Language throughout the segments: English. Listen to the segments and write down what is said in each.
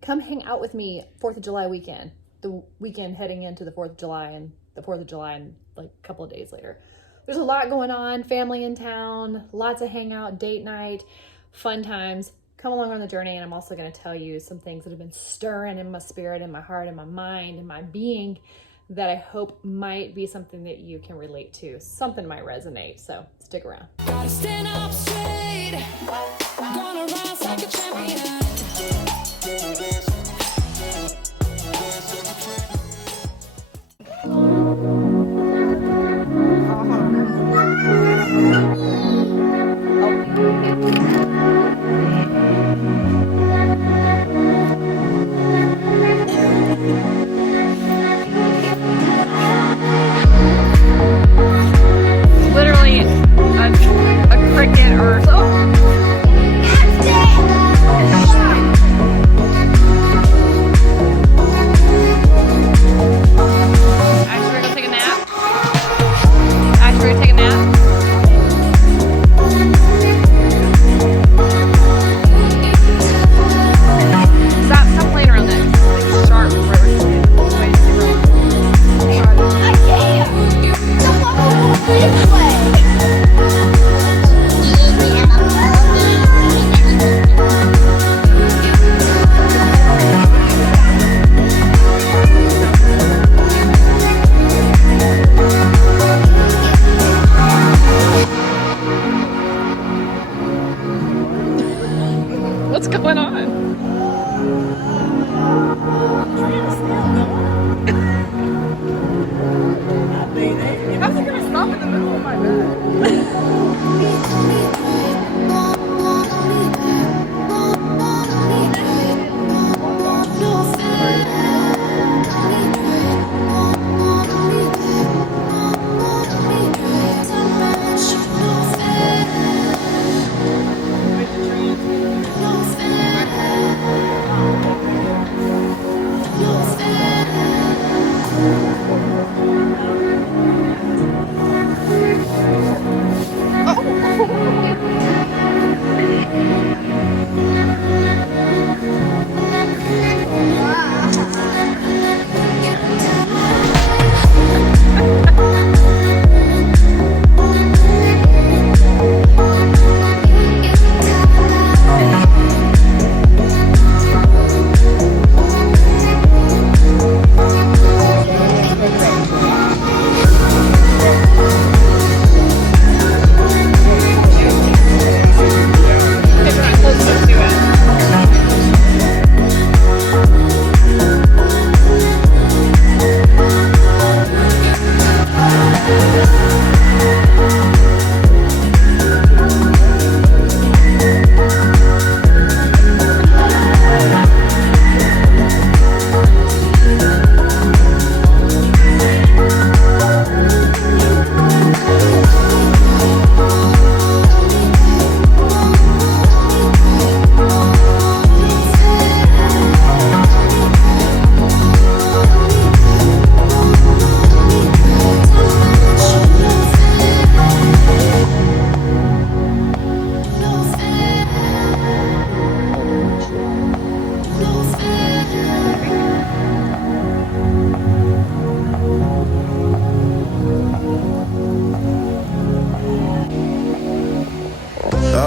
come hang out with me 4th of July weekend, the weekend heading into the 4th of July, and the 4th of July and like a couple of days later. There's a lot going on, family in town, lots of hangout, date night, fun times. Come along on the journey, and I'm also going to tell you some things that have been stirring in my spirit, in my heart, in my mind, in my being, that I hope might be something that you can relate to. Something might resonate, so stick around. Gotta stand up straight. Gonna rise like a champion. Literally a cricket or so. What's going on? How's it gonna stop in the middle of my bed?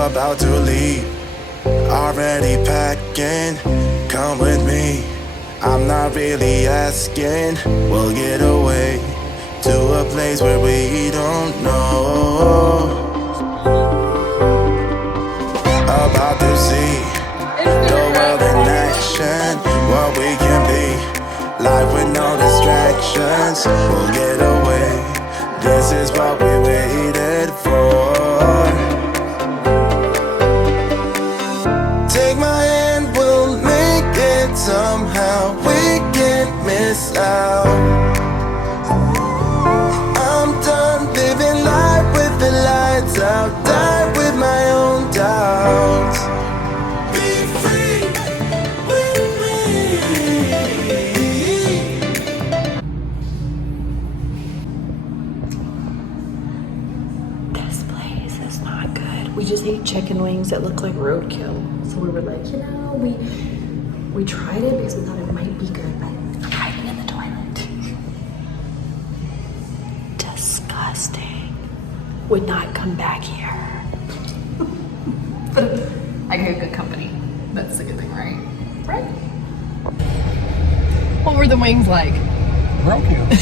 About to leave, already packing. Come with me, I'm not really asking. We'll get away to a place where we don't know. About to see the world in action, what we can be. Life with no distractions, we'll get away. This is what we waited for. Take my hand, we'll make it somehow. We can't miss out. I'm done living life with the lights out. Die with my own doubts. Be free with me. This place is not good. We just ate chicken wings that look like roadkill. So we were like, We tried it because we thought it might be good, but I'm hiding in the toilet. Disgusting. Would not come back here. But I got good company. That's a good thing, right? Right? What were the wings like? Broken.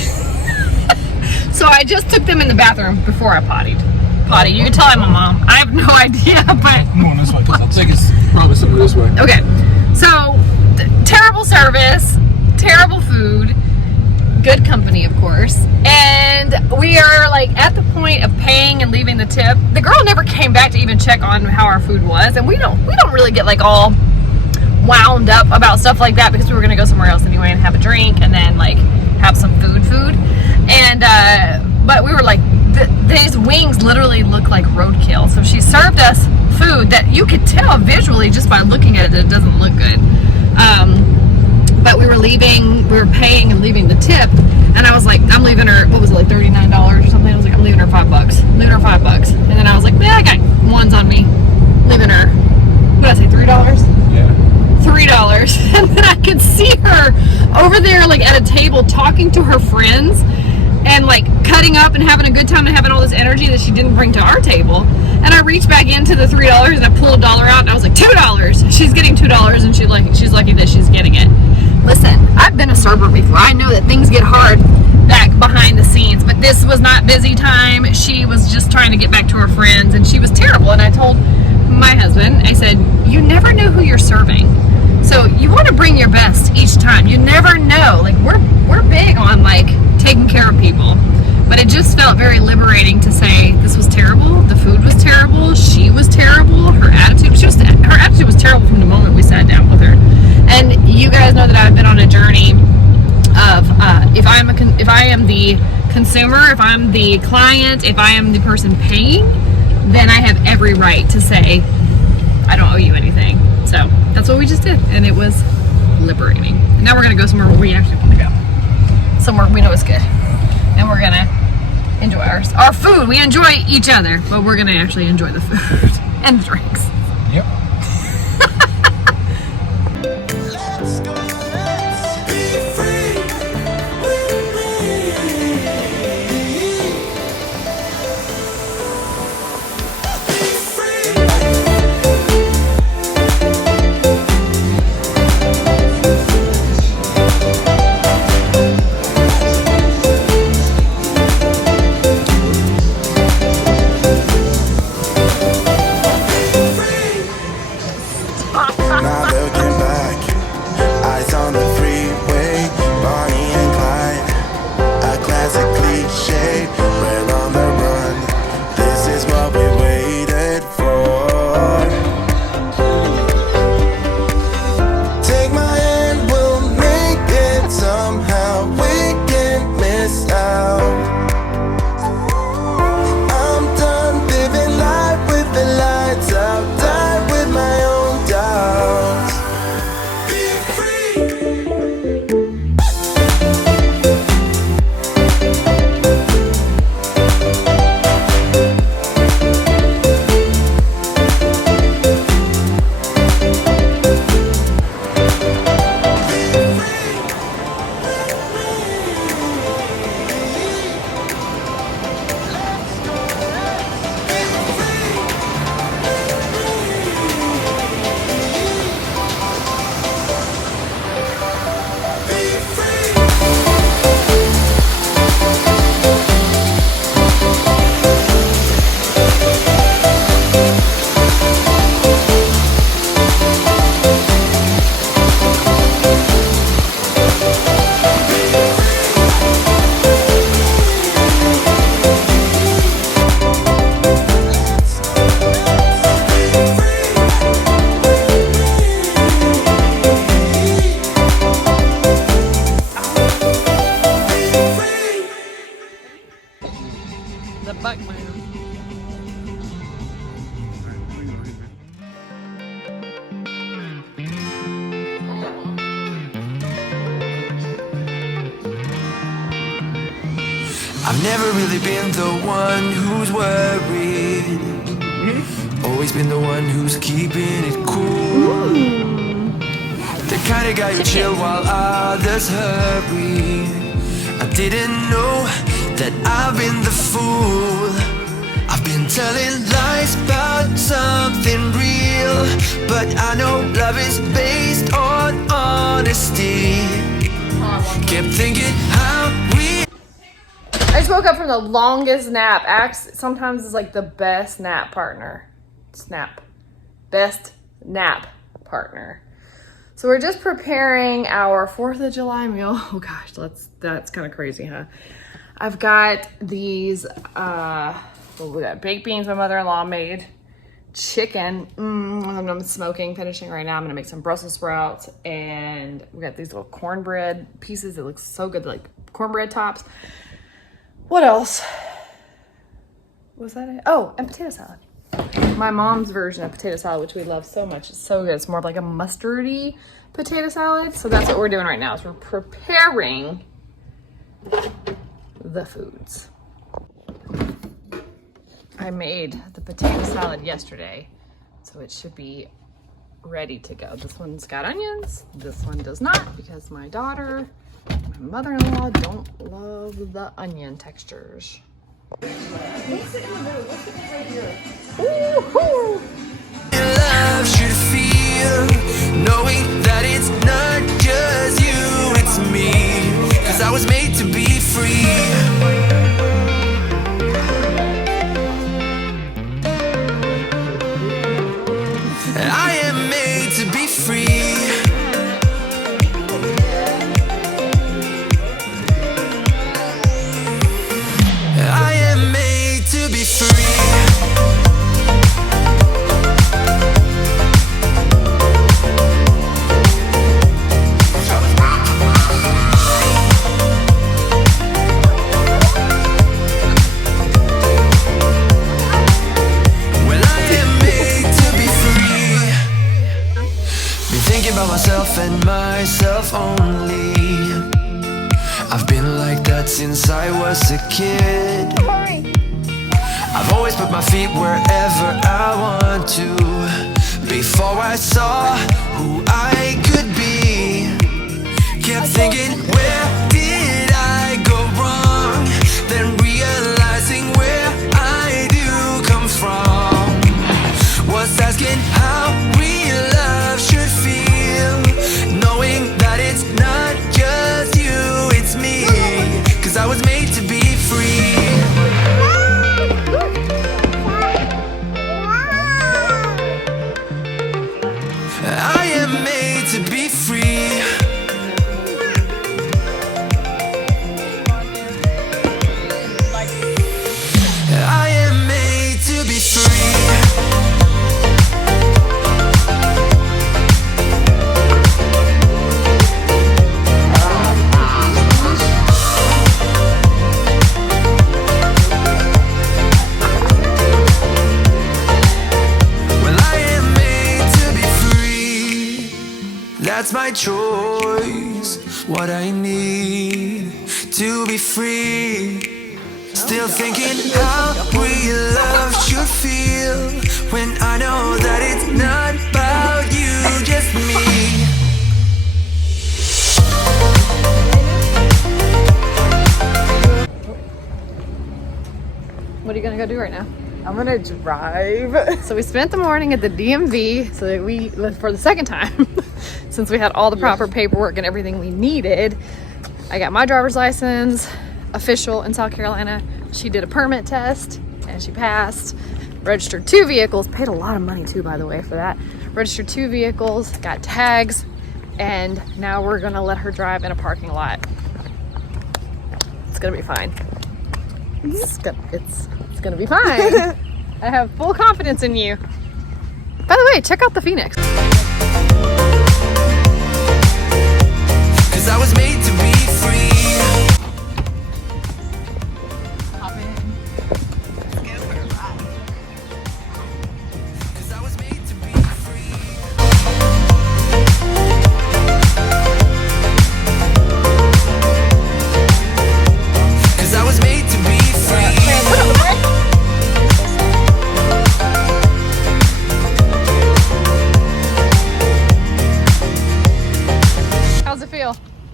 So I just took them in the bathroom before I potty. You can tell I'm a mom. I have no idea, but... Come on this way, because I think it's probably somewhere this way. Okay, so terrible service, terrible food, good company, of course, and we are like at the point of paying and leaving the tip. The girl never came back to even check on how our food was, and we don't really get like all wound up about stuff like that because we were gonna go somewhere else anyway and have a drink and then like have some food, and but we were like, these wings literally look like roadkill. So she served us food that you could tell visually just by looking at it that it doesn't look good. But we were paying and leaving the tip, and I was like, I'm leaving her, what was it, like $39 or something? I was like, I'm leaving her $5. Leaving her $5. And then I was like, yeah, I got ones on me. Leaving her, what did I say, $3? Yeah. $3. And then I could see her over there like at a table talking to her friends and like cutting up and having a good time and having all this energy that she didn't bring to our table. And I reached back into the $3 and I pulled a dollar out and I was like, $2. She's getting $2 and she's lucky that she's getting it. Listen, I've been a server before. I know that things get hard back behind the scenes, but this was not busy time. She was just trying to get back to her friends and she was terrible. And I told my husband, I said, you never know who you're serving. So you want to bring your best each time. You never know. Like we're big on like taking care of people, but it just felt very liberating to say this was terrible. The food was terrible. She was terrible. Her attitude was terrible from the moment we sat down with her. And you guys know that I've been on a journey of if I am the consumer, if I'm the client, if I am the person paying, then I have every right to say I don't owe you anything. So that's what we just did, and it was liberating. And now we're gonna go somewhere where we actually want to go, somewhere we know is good, and we're gonna enjoy our food. We enjoy each other, but we're gonna actually enjoy the food and the drinks. Yep. Let's go, let's be free. Now looking back, eyes on the freeway, Bonnie and Clyde, a classic cliche. We're on the run, this is what we waited for. Take my hand, we'll make it somehow. We can't miss out. I'm done living life with the lights out, die with my own doubts. Be free. The Buckman. I've never really been the one who's worried. Always been the one who's keeping it cool. The kind of guy who chill while others hurry. I didn't know that I've been the fool. I've been telling lies about something real, but I know love is based on honesty. Kept thinking how we. I just woke up from the longest nap. Axe sometimes is like the best nap partner. Best nap partner. So we're just preparing our 4th of July meal. Oh gosh, that's kind of crazy, huh? I've got these, we got baked beans my mother-in-law made, chicken, I'm smoking, finishing right now. I'm gonna make some Brussels sprouts, and we got these little cornbread pieces that look so good, like cornbread tops. What else? Was that it? Oh, and potato salad. My mom's version of potato salad, which we love so much. It's so good. It's more of like a mustardy potato salad. So that's what we're doing right now, is we're preparing the foods. I made the potato salad yesterday, so it should be ready to go. This one's got onions. This one does not, because my daughter, my mother-in-law don't love the onion textures. Let's sit in the middle. Let's sit right here. Love should feel, knowing that it's not just you, it's me. 'Cause I was made to be free. I am made to be free. I am made to be free. Myself and myself only. I've been like that since I was a kid. I've always put my feet wherever I want to. Before I saw who I could be, kept thinking, where did I go wrong? Then realizing where I do come from. Was asking how real love should feel, knowing that it's not just you, it's me. 'Cause I was made to be free. I am made to be free. I am made to be free. That's my choice, what I need to be free. Still thinking how real love should feel, when I know that it's not about you, just me. What are you gonna go do right now? I'm gonna drive. So we spent the morning at the DMV, so that we, for the second time, since we had all the proper paperwork and everything we needed. I got my driver's license, official in South Carolina. She did a permit test and she passed. Registered 2 vehicles, paid a lot of money too, by the way, for that. Registered 2 vehicles, got tags, and now we're gonna let her drive in a parking lot. It's gonna be fine. It's gonna be fine. I have full confidence in you. By the way, check out the Phoenix. 'Cause I was made to be free. Hop in. Let's go for a ride. 'Cause I was made to be free. 'Cause I was made to be free.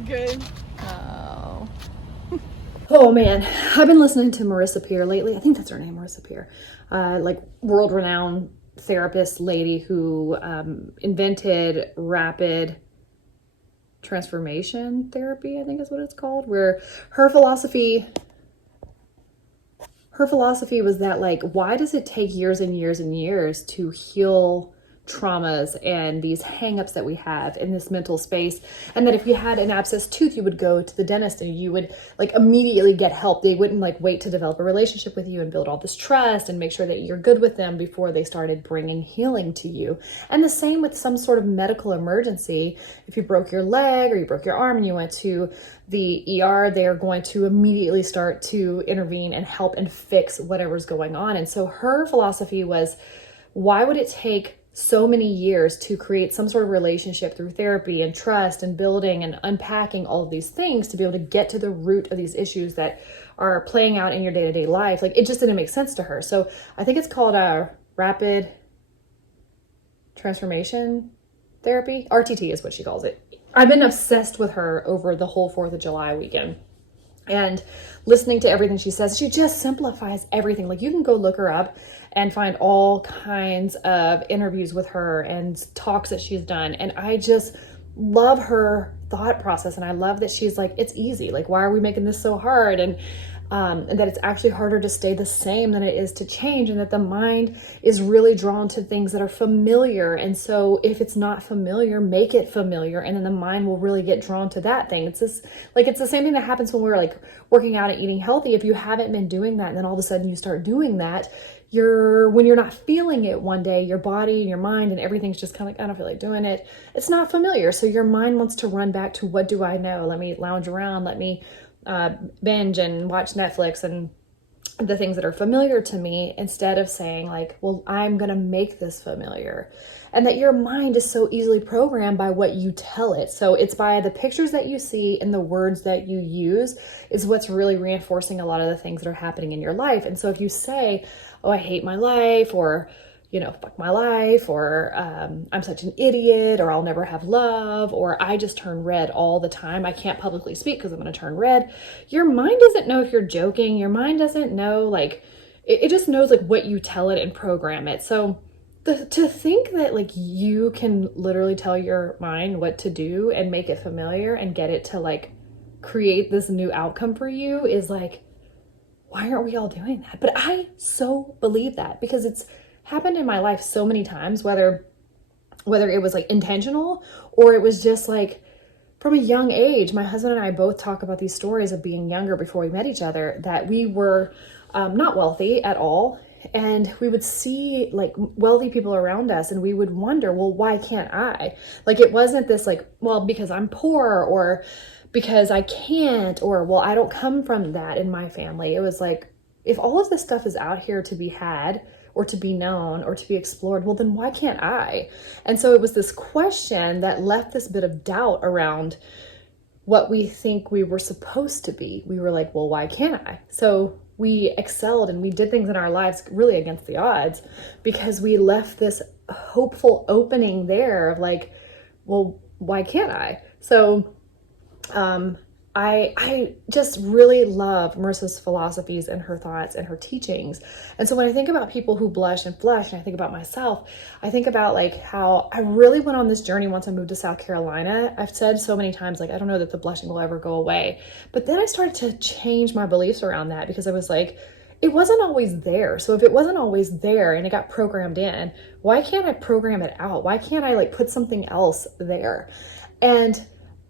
Good. Oh. Oh man, I've been listening to Marissa Peer lately. I think that's her name, Marissa Peer. Like world-renowned therapist lady who invented rapid transformation therapy, I think is what it's called, where her philosophy was that, like, why does it take years and years and years to heal traumas and these hangups that we have in this mental space, and that if you had an abscessed tooth, you would go to the dentist and you would like immediately get help. They wouldn't like wait to develop a relationship with you and build all this trust and make sure that you're good with them before they started bringing healing to you. And the same with some sort of medical emergency. If you broke your leg or you broke your arm and you went to the ER, they are going to immediately start to intervene and help and fix whatever's going on. And so her philosophy was, why would it take so many years to create some sort of relationship through therapy and trust and building and unpacking all of these things to be able to get to the root of these issues that are playing out in your day-to-day life? Like, it just didn't make sense to her. So I think it's called rapid transformation therapy. RTT is what she calls it. I've been obsessed with her over the whole 4th of July weekend. And listening to everything she says, she just simplifies everything. Like, you can go look her up and find all kinds of interviews with her and talks that she's done. And I just love her thought process. And I love that she's like, it's easy. Like, why are we making this so hard? And that it's actually harder to stay the same than it is to change, and that the mind is really drawn to things that are familiar. And so if it's not familiar, make it familiar, and then the mind will really get drawn to that thing. It's this, like, it's the same thing that happens when we're like working out and eating healthy. If you haven't been doing that and then all of a sudden you start doing that, when you're not feeling it one day, your body and your mind and everything's just kind of like, I don't feel like doing it. It's not familiar. So your mind wants to run back to, what do I know? Let me lounge around. Let me binge and watch Netflix and the things that are familiar to me, instead of saying like, well, I'm going to make this familiar. And that your mind is so easily programmed by what you tell it. So it's by the pictures that you see and the words that you use is what's really reinforcing a lot of the things that are happening in your life. And so if you say, oh, I hate my life, or, you know, fuck my life, or I'm such an idiot, or I'll never have love, or I just turn red all the time, I can't publicly speak because I'm going to turn red. Your mind doesn't know if you're joking. Your mind doesn't know, like, it just knows like what you tell it and program it. So to think that like you can literally tell your mind what to do and make it familiar and get it to like create this new outcome for you is like, why aren't we all doing that? But I so believe that, because it's happened in my life so many times, whether it was like intentional or it was just like from a young age. My husband and I both talk about these stories of being younger before we met each other, that we were not wealthy at all. And we would see like wealthy people around us and we would wonder, well, why can't I? Like, it wasn't this like, well, because I'm poor, or because I can't, or, well, I don't come from that in my family. It was like, if all of this stuff is out here to be had or to be known or to be explored, well, then why can't I? And so it was this question that left this bit of doubt around what we think we were supposed to be. We were like, well, why can't I? So we excelled and we did things in our lives really against the odds, because we left this hopeful opening there of like, well, why can't I? So I just really love Marissa's philosophies and her thoughts and her teachings. And so when I think about people who blush and flush, and I think about myself, I think about like how I really went on this journey once I moved to South Carolina. I've said so many times, like, I don't know that the blushing will ever go away. But then I started to change my beliefs around that, because I was like, it wasn't always there. So if it wasn't always there and it got programmed in, why can't I program it out? Why can't I like put something else there? And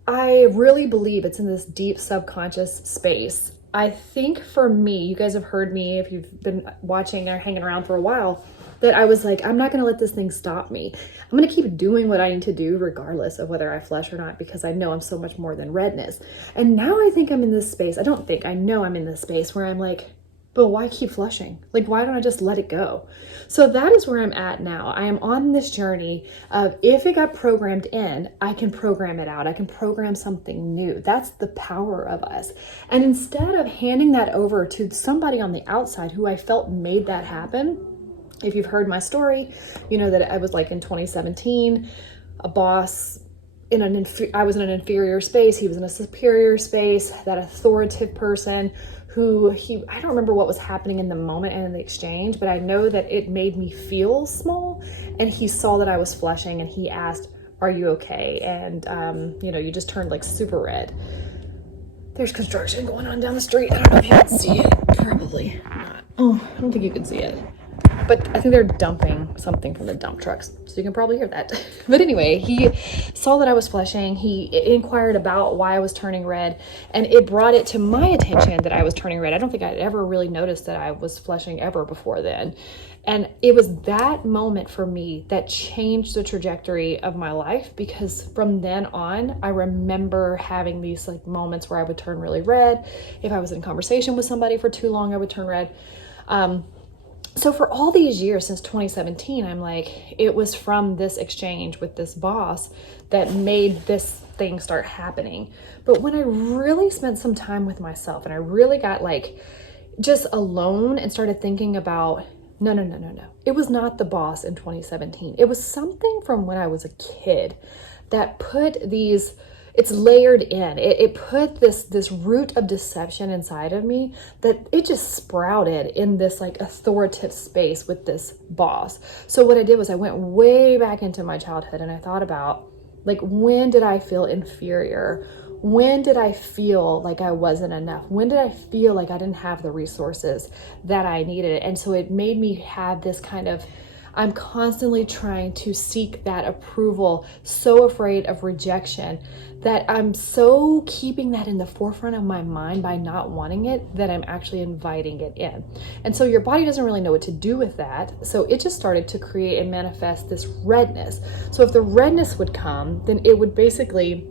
I really believe it's in this deep subconscious space. I think for me, you guys have heard me, if you've been watching or hanging around for a while, that I was like, I'm not going to let this thing stop me. I'm going to keep doing what I need to do regardless of whether I flush or not, because I know I'm so much more than redness. And now I think I'm in this space. I know I'm in this space where I'm like, but why keep flushing? Like, why don't I just let it go? So that is where I'm at now. I am on this journey of, if it got programmed in, I can program it out. I can program something new. That's the power of us. And instead of handing that over to somebody on the outside who I felt made that happen, if you've heard my story, you know that I was like in 2017, a boss I was in an inferior space. He was in a superior space, that authoritative person I don't remember what was happening in the moment and in the exchange, but I know that it made me feel small. And he saw that I was flushing and he asked, "Are you okay?" And, you just turned like super red. There's construction going on down the street. I don't know if you can see it. Probably not. Oh, I don't think you can see it. But I think they're dumping something from the dump trucks, so you can probably hear that. But anyway, he saw that I was flushing. He inquired about why I was turning red, and it brought it to my attention that I was turning red. I don't think I'd ever really noticed that I was flushing ever before then. And it was that moment for me that changed the trajectory of my life, because from then on, I remember having these like moments where I would turn really red. If I was in conversation with somebody for too long, I would turn red. So for all these years since 2017, I'm like, it was from this exchange with this boss that made this thing start happening. But when I really spent some time with myself and I really got like just alone and started thinking about, no. It was not the boss in 2017. It was something from when I was a kid that put it's layered in. It put this root of deception inside of me that it just sprouted in this like authoritative space with this boss. So what I did was I went way back into my childhood and I thought about, like, when did I feel inferior? When did I feel like I wasn't enough? When did I feel like I didn't have the resources that I needed? And so it made me have this kind of, I'm constantly trying to seek that approval, so afraid of rejection that I'm so keeping that in the forefront of my mind by not wanting it that I'm actually inviting it in. And so your body doesn't really know what to do with that. So it just started to create and manifest this redness. So if the redness would come, then it would basically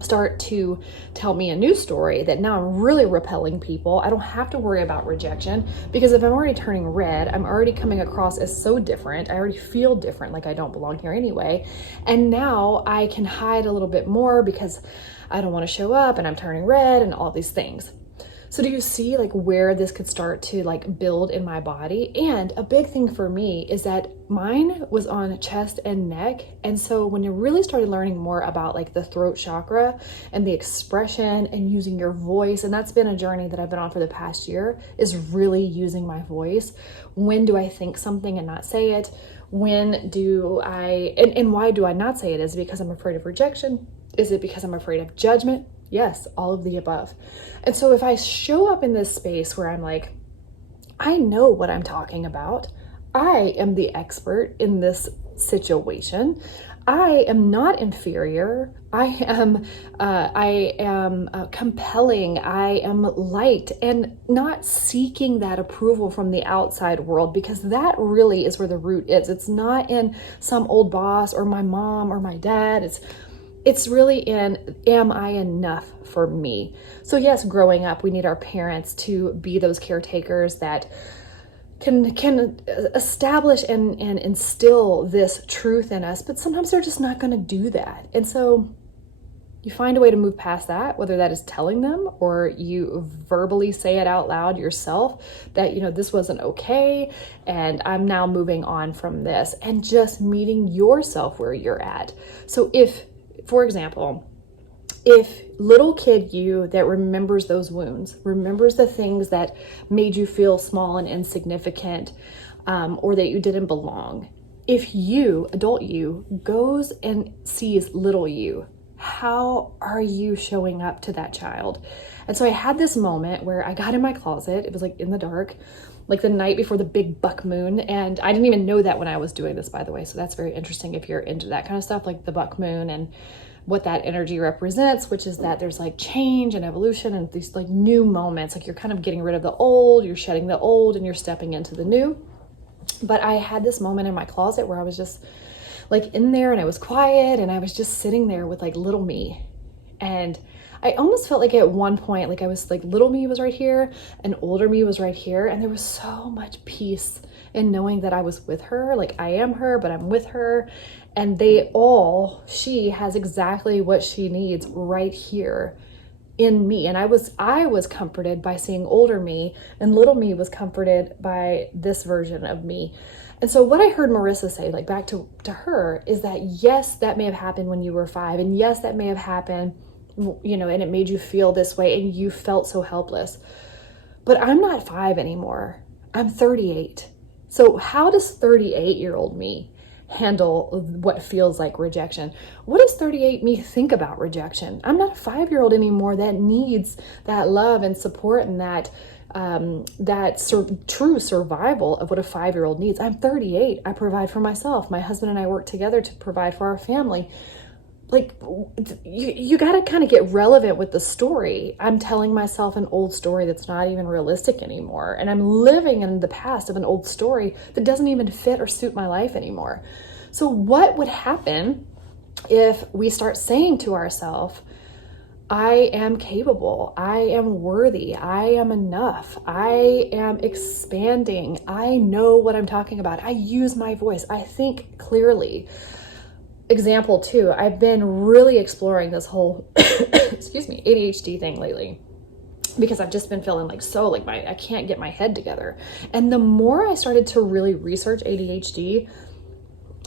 start to tell me a new story that now I'm really repelling people. I don't have to worry about rejection, because if I'm already turning red, I'm already coming across as so different. I already feel different, like I don't belong here anyway. And now I can hide a little bit more because I don't want to show up and I'm turning red and all these things. So do you see like where this could start to like build in my body? And a big thing for me is that mine was on chest and neck. And so when you really started learning more about like the throat chakra and the expression and using your voice, and that's been a journey that I've been on for the past year, is really using my voice. When do I think something and not say it? When do I, and why do I not say it? Is it because I'm afraid of rejection? Is it because I'm afraid of judgment? Yes, all of the above. And so if I show up in this space where I'm like, I know what I'm talking about. I am the expert in this situation. I am not inferior. I am compelling. I am light, and not seeking that approval from the outside world, because that really is where the root is. It's not in some old boss or my mom or my dad. It's really in, am I enough for me? So yes, growing up, we need our parents to be those caretakers that can establish and instill this truth in us, but sometimes they're just not going to do that. And so you find a way to move past that, whether that is telling them or you verbally say it out loud yourself that, this wasn't okay, and I'm now moving on from this, and just meeting yourself where you're at. So if, for example, if little kid you that remembers those wounds, remembers the things that made you feel small and insignificant, or that you didn't belong, if you, adult you, goes and sees little you, how are you showing up to that child? And so I had this moment where I got in my closet. It was like in the dark, like the night before the big buck moon. And I didn't even know that when I was doing this, by the way. So that's very interesting if you're into that kind of stuff, like the buck moon and what that energy represents, which is that there's like change and evolution and these like new moments, like you're kind of getting rid of the old, you're shedding the old, and you're stepping into the new. But I had this moment in my closet where I was just like in there, and I was quiet, and I was just sitting there with like little me. And I almost felt like at one point, like I was like, little me was right here and older me was right here. And there was so much peace in knowing that I was with her. Like I am her, but I'm with her. And she has exactly what she needs right here in me. And I was comforted by seeing older me, and little me was comforted by this version of me. And so what I heard Marissa say, like back to her, is that yes, that may have happened when you were 5, and yes, that may have happened, you know, and it made you feel this way and you felt so helpless. But I'm not 5 anymore. I'm 38. So how does 38-year-old me handle what feels like rejection? What does 38 me think about rejection? I'm not a 5-year-old anymore that needs that love and support and that true survival of what a 5-year-old needs. I'm 38. I provide for myself. My husband and I work together to provide for our family. Like, you got to kind of get relevant with the story. I'm telling myself an old story that's not even realistic anymore. And I'm living in the past of an old story that doesn't even fit or suit my life anymore. So what would happen if we start saying to ourselves, I am capable, I am worthy, I am enough, I am expanding, I know what I'm talking about, I use my voice, I think clearly. Example 2, I've been really exploring this whole excuse me, ADHD thing lately, because I've just been feeling like I can't get my head together. And the more I started to really research ADHD,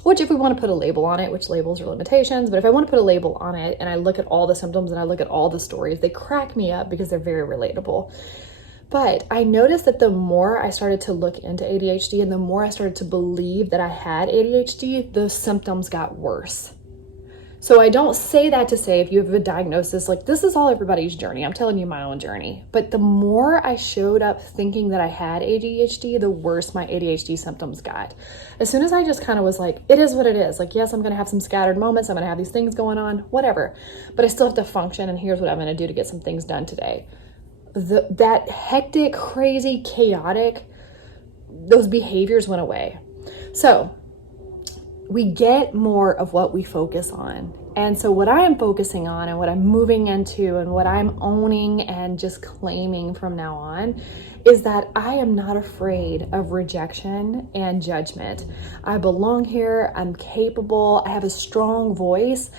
which if we want to put a label on it, which labels are limitations, but if I want to put a label on it and I look at all the symptoms and I look at all the stories, they crack me up because they're very relatable. But I noticed that the more I started to look into ADHD and the more I started to believe that I had ADHD, the symptoms got worse. So I don't say that to say if you have a diagnosis, like this is all everybody's journey. I'm telling you my own journey. But the more I showed up thinking that I had ADHD, the worse my ADHD symptoms got. As soon as I just kind of was like, it is what it is. Like, yes, I'm going to have some scattered moments. I'm going to have these things going on, whatever. But I still have to function. And here's what I'm going to do to get some things done today. That hectic, crazy, chaotic, those behaviors went away. So we get more of what we focus on. And so what I am focusing on and what I'm moving into and what I'm owning and just claiming from now on is that I am not afraid of rejection and judgment. I belong here. I'm capable. I have a strong voice.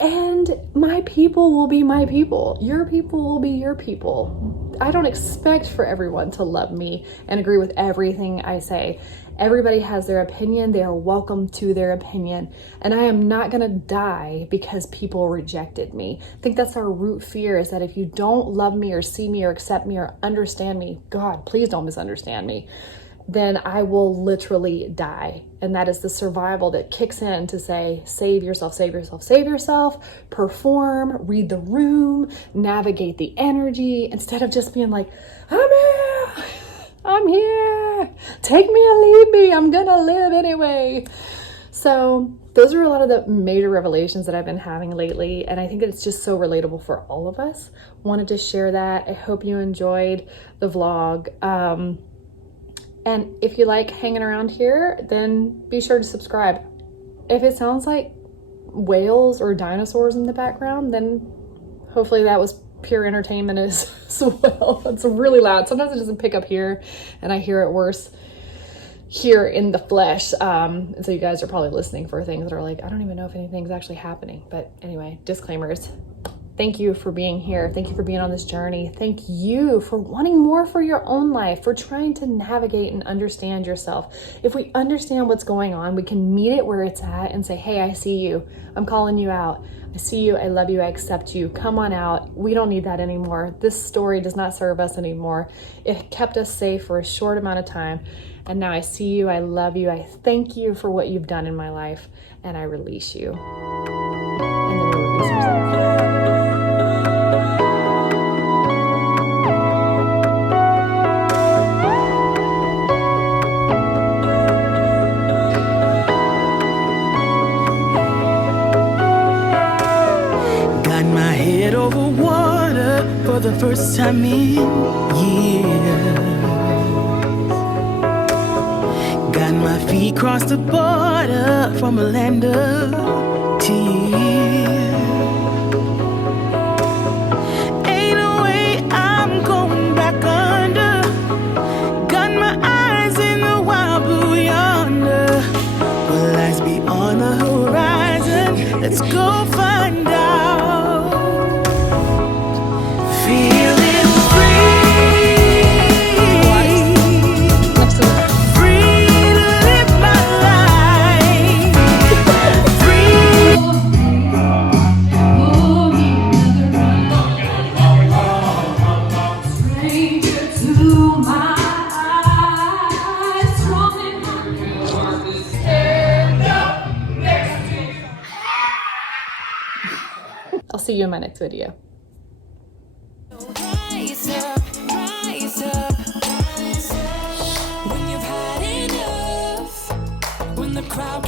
And my people will be my people. Your people will be your people. I don't expect for everyone to love me and agree with everything I say. Everybody has their opinion. They are welcome to their opinion. And I am not going to die because people rejected me. I think that's our root fear, is that if you don't love me or see me or accept me or understand me, God, please don't misunderstand me, then I will literally die. And that is the survival that kicks in to say, save yourself, save yourself, save yourself, perform, read the room, navigate the energy, instead of just being like, I'm here, take me or leave me, I'm gonna live anyway. So those are a lot of the major revelations that I've been having lately. And I think that it's just so relatable for all of us. Wanted to share that. I hope you enjoyed the vlog. And if you like hanging around here, then be sure to subscribe. If it sounds like whales or dinosaurs in the background, then hopefully that was pure entertainment as well. It's really loud. Sometimes it doesn't pick up here and I hear it worse here in the flesh. And so you guys are probably listening for things that are like, I don't even know if anything's actually happening. But anyway, disclaimers. Thank you for being here. Thank you for being on this journey. Thank you for wanting more for your own life, for trying to navigate and understand yourself. If we understand what's going on, we can meet it where it's at and say, hey, I see you. I'm calling you out. I see you. I love you. I accept you. Come on out. We don't need that anymore. This story does not serve us anymore. It kept us safe for a short amount of time. And now I see you. I love you. I thank you for what you've done in my life. And I release you. And then we release ourselves. Head over water for the first time in years. Got my feet across the border from a land of tears. Ain't no way I'm going back under. Got my eyes in the wild blue yonder. Will lies beyond the horizon? Let's go find out. Free to live my see you in my next video. Rise up, rise up, rise up. When you've had enough, when the crowd